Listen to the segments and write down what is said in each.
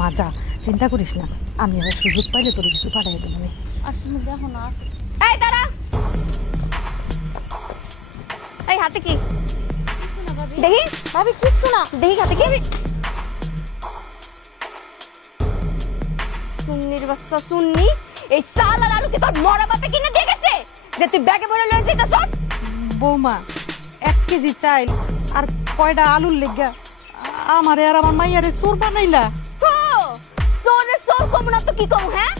মা যা, চিন্তা করিস না, আমি আবার সুযোগ পাইলে তোর কিছু পাঠাই দেবো। আর তুমি দেখো না। এই দাঁড়া, এই হাতে কি দেখি? ভাবি কিছু না, দেখি হাতে কি? সুন্নির বাচ্চা সুন্নি, এই চাল আর আলু কি তোর মরা বাপে কিনে দিয়ে গেছে যে তুই ব্যাগে ভরে লয়ে যাইতাছস? বৌমা 1 কেজি চাইল আর কয়টা আলুর লেগা আমারে আর আমার মাইয়ারে চোর বানাইলা? সোরে সোর কম না তো কি কম? হ্যাঁ,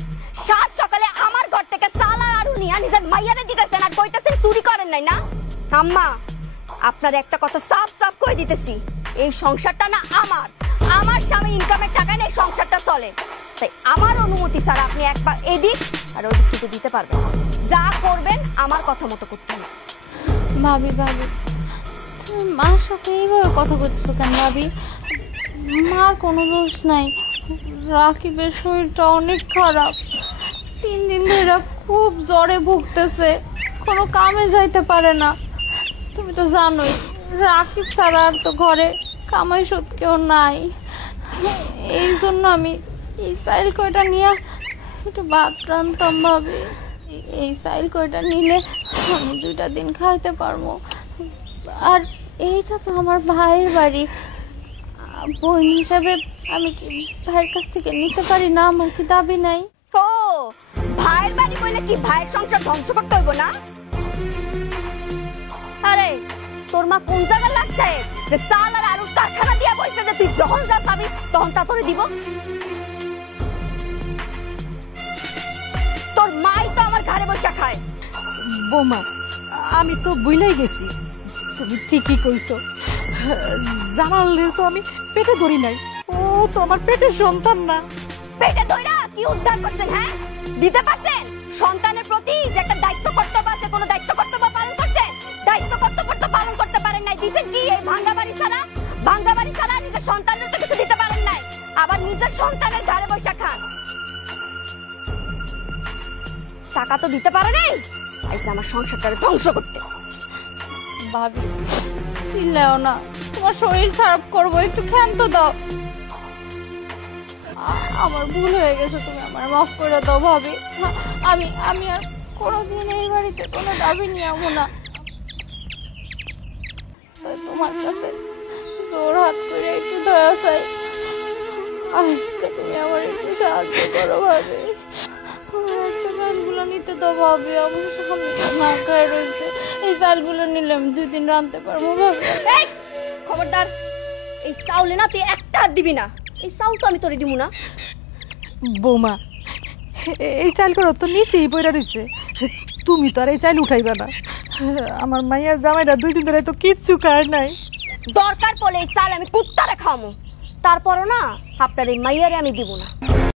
সাত সকালে আমার ঘর থেকে চাল আর আলু নিয়ে নিজের মাইয়ারে দিতেছেন আর কইতাছেন চুরি করেন নাই না? আম্মা, আপনার একটা কথা সাফ সাফ কই দিতেছি, এই সংসারটা না আমার, আমার স্বামী ইনকামের টাকায় না এই সংসারটা চলে। তাই আমার অনুমতি ছাড়া আপনি একবার এদিক আর ওদিক থেকে দিতে পারবেন না। যা করবেন আমার কথা মতো করতে হবে। ভাবি ভাবি তুমি মার সাথে এইভাবে কথা বলছো কেন ভাবি? মার কোনো দোষ নাই, রাকিবের শরীরটা অনেক খারাপ, 3 দিন ধরে খুব জ্বরে ভুগতেছে, কোনো কামে যাইতে পারে না। তুমি তো জানোই রাকিব ছাড়া আর তো ঘরে কামাই সুদ কেউ নাই। এই জন্য আমি এই চাইল কয়টা নিয়ে একটু ভাত রান্তাম ভাবি। এই চাইল কয়টা নিলে আমি 2টা দিন খাইতে পারবো। আর এইটা তো আমার ভাইয়ের বাড়ি, বোন হিসাবে আমি কি ভাইয়ের কাছ থেকে নিতে পারি না? আমার কি দাবি নাই? ও ভাইয়ের বাড়ি বলে কি ভাইয়ের সংসার ধ্বংস করতে হইব না? আরে তোর মা কোন জায়গা লাগছে যে চাল আর আলুর কারখানা দিয়া বইছে যে তুই যখন যা পাবি তখন তা তোরে দিব? তোর মাই তো আমার ঘরে বসে খায়। বৌমা আমি তো বুঝলেই গেছি, তুমি ঠিকই কইছো, জামালের তো আমি পেটে ধরি নাই, ও তো আমার পেটের সন্তান না। পেটে ধইরা কি উদ্ধার করছেন? হ্যাঁ, দিতে পারছেন? সন্তানের প্রতি যে একটা দায়িত্ব কর্তব্য আছে, কোনো দায়িত্ব কর্তব্য পালন করছেন? দায়িত্ব কর্তব্য তো পালন করতে পারেন নাই। দিছেন কি এই ভাঙ্গা বাড়ি ছাড়া? ভাঙ্গা বাড়ি ছাড়া নিজের সন্তানের তো কিছু দিতে পারেন নাই, আবার নিজের সন্তানের ঘরে বসে খান। টাকা তো দিতে পারে নাই, আইসা আমার সংসারটাকে ধ্বংস করতে। ভাবি চিল্লাও না, তোমার শরীর খারাপ করবো, একটু ক্ষান্ত দাও। আমার ভুল হয়ে গেছে, তুমি আমার মাফ করে দাও ভাবি। আমি আর কোনোদিন এই বাড়িতে কোনো দাবি নিয়ে যাবো না। তাই তোমার কাছে জোর হাত করে একটু দয়া চাই, আজকে তুমি আমার একটু সাহায্য করো ভাবি। চালগুলো নিতে দাও ভাবি, আমার সামনে না খায় রয়েছে, এই চালগুলো নিলে আমি 2 দিন রাঁধতে পারবো ভাবি। খবরদার, এই চাউলে না তুই একটা হাত দিবি না, এই চাউল তো আমি তোরে দিব না। বৌমা এই চাল করো তো নিচেই পড়া রয়েছে, তুমি তো আর এই চাল উঠাইবা না। আমার মাইয়া জামাইরা 2 দিন ধরে তো কিচ্ছু খায় নাই। দরকার পড়লে এই চাল আমি কুত্তারে খাওয়ামো, তারপরও না আপনার এই মাইয়ারে আমি দিব না।